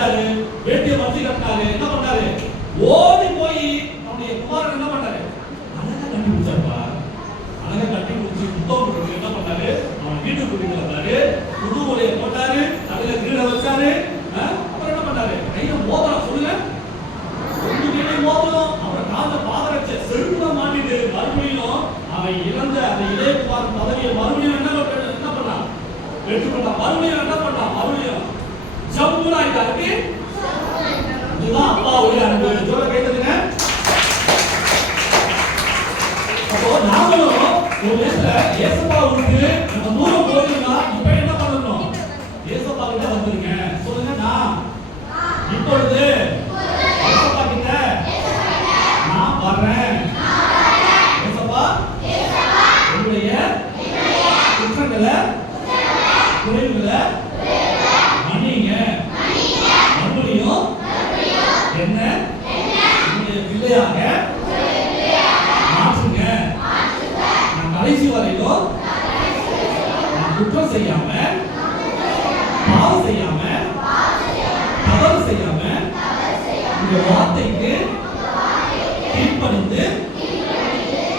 வந்தாரு, வேட்டியை மடிச்சு கட்டினாரு, என்ன பண்ணாரு? ஓடி போய் அவனுடைய குமாரன் என்ன பண்ணாரு? அழகா கட்டி பிடிச்சாருப்பா. அழகா கட்டி பிடிச்சி புத்தகம் போட்டு என்ன பண்ணாரு? அவன் வீட்டுக்கு கூட்டிட்டு வந்தாரு, புது உடையை போட்டாரு, தலையில கிரீட வச்சாரு. அப்புறம் என்ன பண்ணாரு? கையில மோதிரம், சொல்லுங்க, ரெண்டு கையில மோதிரம், அப்புறம் கால பாதரட்சை செருப்புல மாட்டிட்டு மறுபடியும் அவன் இழந்த அந்த இளைய குமாரன் பதவியை மறுபடியும் என்ன பண்ணான்? எடுத்துக்கொண்டான். மறுபடியும் என்ன பண்ணான்? மறுபடியும் ஜம்முனா இருக்கு. இதுதான் அப்பாவுடைய அன்பு. ஜோர கைதட்டுங்க. அப்போ நாமளும் ஒரு நேரத்துல ஏசப்பா உண்டு நம்ம தூரம் போயிருந்தா இப்ப என்ன பண்ணணும்? ஏசப்பா கிட்ட வந்துருங்க. சொல்லுங்க, நான் இப்பொழுது ஏசப்பா கிட்ட நான் வர்றேன். ஏசப்பா உங்களுடைய குற்றங்களை குறைவுகளை மன்னிங்க. மறுபடியும் என்ன என்னுடைய பிள்ளையாக மாற்றுங்க. நான் கடைசி வரையிலும் நான் குற்றம் செய்யாம, பாவம் செய்யாம, தவறு செய்யாம இந்த வார்த்தைக்கு கீழ்ப்படிந்து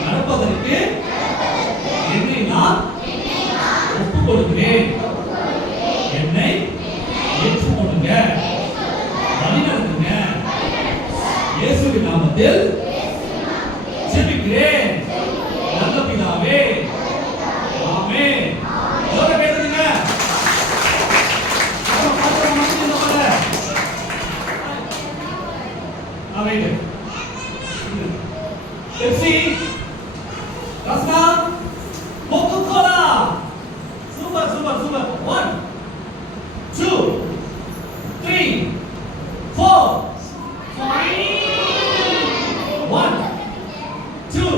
நடப்பதற்கு என்னை நான் ஒப்புக் கொடுக்கிறேன். என்னை ஏற்றுக்கொள்ளுங்க, வழி நடத்துங்க. இயேசுவின் நாமத்தில் ஜெபிக்கிறேன் நல்ல பிதாவே, ஆமென். ஜோர கைதட்டுங்க. நம்ம பாத்திரம் மட்டும் என்ன பண்ணல? ஆமென். Pepsi, Rasna, Coca Cola. Super super super. 1 2 3 4 5 1 2